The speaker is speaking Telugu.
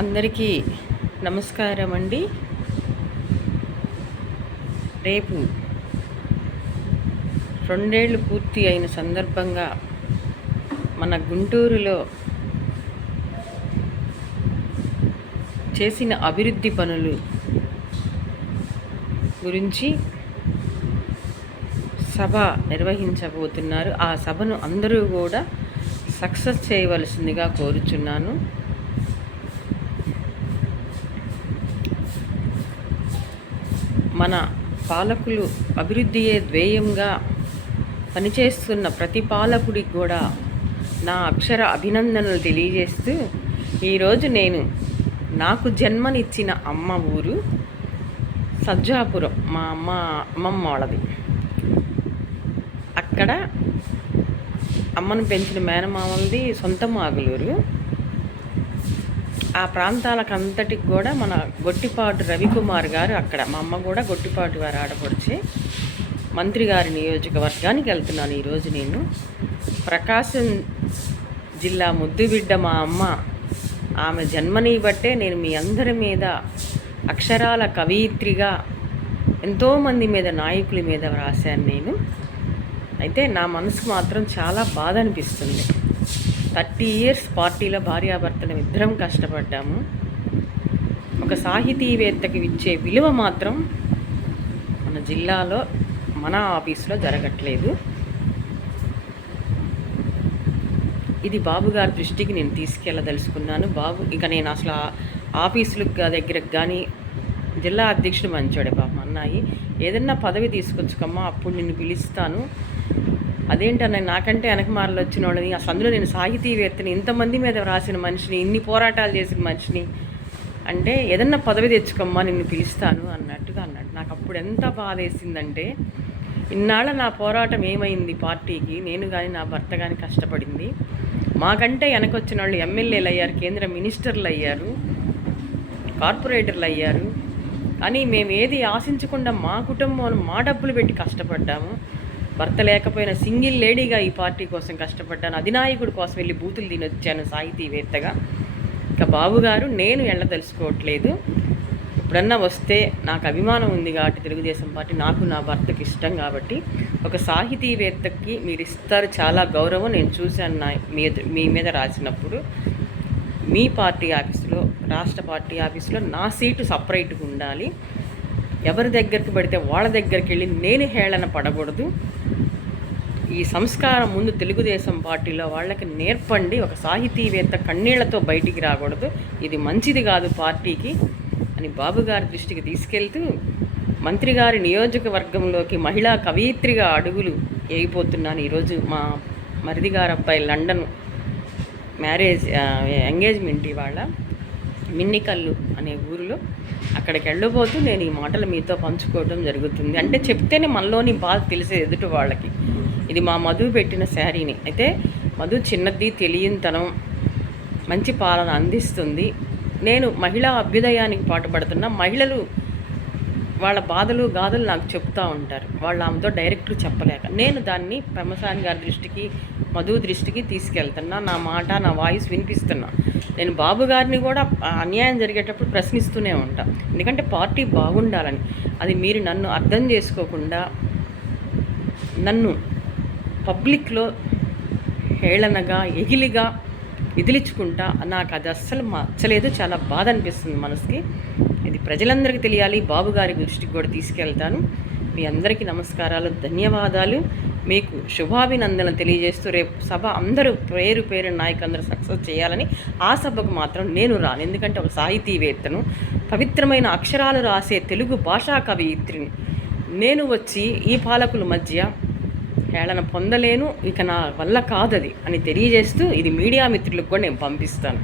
అందరికీ నమస్కారం అండి. రేపు 2 ఏళ్ళు పూర్తి అయిన సందర్భంగా మన గుంటూరులో చేసిన అభివృద్ధి పనులు గురించి సభ నిర్వహించబోతున్నారు. ఆ సభను అందరూ కూడా సక్సెస్ చేయవలసిందిగా కోరుచున్నాను. మన పాలకులు అభివృద్ధియే ధ్యేయంగా పనిచేస్తున్న ప్రతి పాలకుడికి కూడా నా అక్షర అభినందనలు తెలియజేస్తూ, ఈరోజు నేను నాకు జన్మనిచ్చిన అమ్మ ఊరు సజ్జాపురం, మా అమ్మమ్మ వాళ్ళది. అక్కడ అమ్మను పెంచిన మేనమామలది సొంత మాగులూరు. ఆ ప్రాంతాలకంతటికి కూడా మన గొట్టిపాటు రవికుమార్ గారు అక్కడ, మా అమ్మ కూడా గొట్టిపాటు వారు ఆడపడిచి మంత్రి గారి నియోజకవర్గానికి వెళ్తున్నాను ఈరోజు. నేను ప్రకాశం జిల్లా ముద్దుబిడ్డ మా అమ్మ, ఆమె జన్మని బట్టే నేను మీ అందరి మీద అక్షరాల కవయిత్రిగా ఎంతోమంది మీద, నాయకుల మీద వ్రాశాను నేను. అయితే నా మనసుకు మాత్రం చాలా బాధ అనిపిస్తుంది. 30 years పార్టీలో భార్యాభర్తలు ఇద్దరం కష్టపడ్డాము. ఒక సాహితీవేత్తకి ఇచ్చే విలువ మాత్రం మన జిల్లాలో, మన ఆఫీసులో జరగట్లేదు. ఇది బాబు గారి దృష్టికి నేను తీసుకెళ్ళదలుచుకున్నాను. బాబు ఇక నేను అసలు ఆఫీసుల దగ్గరకు కానీ, జిల్లా అధ్యక్షుడు మంచోడే పాపం అన్నాయి, ఏదన్నా పదవి తీసుకొచ్చుకమ్మా అప్పుడు నిన్ను పిలుస్తాను. అదేంటన్నా నాకంటే వెనకమారలు వచ్చిన వాళ్ళని, అసలు అందులో నేను సాహితీవేత్తని, ఇంతమంది మీద వ్రాసిన మనిషిని, ఇన్ని పోరాటాలు చేసిన మనిషిని అంటే ఏదన్నా పదవి తెచ్చుకోమ్మా నిన్ను పిలుస్తాను అన్నట్టుగా అన్నాడు. నాకు అప్పుడు ఎంత బాధ వేసిందంటే, ఇన్నాళ్ళ నా పోరాటం ఏమైంది పార్టీకి, నేను కానీ నా భర్త కానీ కష్టపడింది. మాకంటే వెనకొచ్చిన వాళ్ళు ఎమ్మెల్యేలు అయ్యారు, కేంద్ర మినిస్టర్లు అయ్యారు, కార్పొరేటర్లు అయ్యారు. కానీ మేము ఏది ఆశించకుండా మా కుటుంబం మా డబ్బులు పెట్టి కష్టపడ్డాము. భర్త లేకపోయినా సింగిల్ లేడీగా ఈ పార్టీ కోసం కష్టపడ్డాను. అధినాయకుడి కోసం వెళ్ళి బూతులు తినొచ్చాను సాహితీవేత్తగా. ఇక బాబు గారు నేను తెలుసుకోవట్లేదు. ఎప్పుడన్నా వస్తే నాకు అభిమానం ఉంది కాబట్టి తెలుగుదేశం పార్టీ, నాకు నా భర్తకి ఇష్టం కాబట్టి, ఒక సాహితీవేత్తకి మీరు ఇస్తారు చాలా గౌరవం. నేను చూశాను మీ మీద రాసినప్పుడు. మీ పార్టీ ఆఫీసులో, రాష్ట్ర పార్టీ ఆఫీసులో నా సీటు సపరేట్గా ఉండాలి. ఎవరి దగ్గరికి పడితే వాళ్ళ దగ్గరికి వెళ్ళి నేను హేళన పడకూడదు. ఈ సంస్కారం ముందు తెలుగుదేశం పార్టీలో వాళ్ళకి నేర్పండి. ఒక సాహితీవేత్త కన్నీళ్లతో బయటికి రాకూడదు, ఇది మంచిది కాదు పార్టీకి అని బాబు గారి దృష్టికి తీసుకెళ్తూ, మంత్రి గారి నియోజకవర్గంలోకి మహిళా కవయిత్రిగా అడుగులు వేయిపోతున్నాను. ఈరోజు మా మరిది గారు అబ్బాయి లండన్ ఎంగేజ్మెంట్ ఇవాళ మిన్నికల్లు అనే ఊరిలో, అక్కడికి వెళ్ళబోతూ నేను ఈ మాటలు మీతో పంచుకోవడం జరుగుతుంది. అంటే చెప్తేనే మనలోని బాధ తెలిసే ఎదుటి వాళ్ళకి. ఇది మా మధు పెట్టిన శారీని. అయితే మధు చిన్నది, తెలియనితనం, మంచి పాలన అందిస్తుంది. నేను మహిళా అభ్యుదయానికి పాటుపడుతున్న మహిళలు వాళ్ళ బాధలు గాథలు నాకు చెప్తూ ఉంటారు. వాళ్ళు ఆమెతో డైరెక్ట్గా చెప్పలేక నేను దాన్ని పెమ్మసాని గారి దృష్టికి, మధు దృష్టికి తీసుకెళ్తున్నా. నా మాట, నా వాయిస్ వినిపిస్తున్నా. నేను బాబు గారిని కూడా అన్యాయం జరిగేటప్పుడు ప్రశ్నిస్తూనే ఉంటా, ఎందుకంటే పార్టీ బాగుండాలని. అది మీరు నన్ను అర్థం చేసుకోకుండా నన్ను పబ్లిక్లో హేళనగా, ఎగిలిగా విదిలించుకుంటా, నాకు అది అస్సలు నచ్చలేదు. చాలా బాధ అనిపిస్తుంది మనసుకి. ఇది ప్రజలందరికీ తెలియాలి, బాబు గారి దృష్టికి కూడా తీసుకెళ్తాను. మీ అందరికీ నమస్కారాలు, ధన్యవాదాలు. మీకు శుభాభినందనలు తెలియజేస్తూ, రేపు సభ అందరూ పేరు నాయకులందరూ సక్సెస్ చేయాలని. ఆ సభకు మాత్రం నేను రాను, ఎందుకంటే ఒక సాహితీవేత్తను, పవిత్రమైన అక్షరాలు రాసే తెలుగు భాషా కవయిత్రిని. నేను వచ్చి ఈ పాలకుల మధ్య హేళన పొందలేను, ఇక నా వల్ల కాదది అని తెలియజేస్తూ, ఇది మీడియా మిత్రులకు కూడా నేను పంపిస్తాను.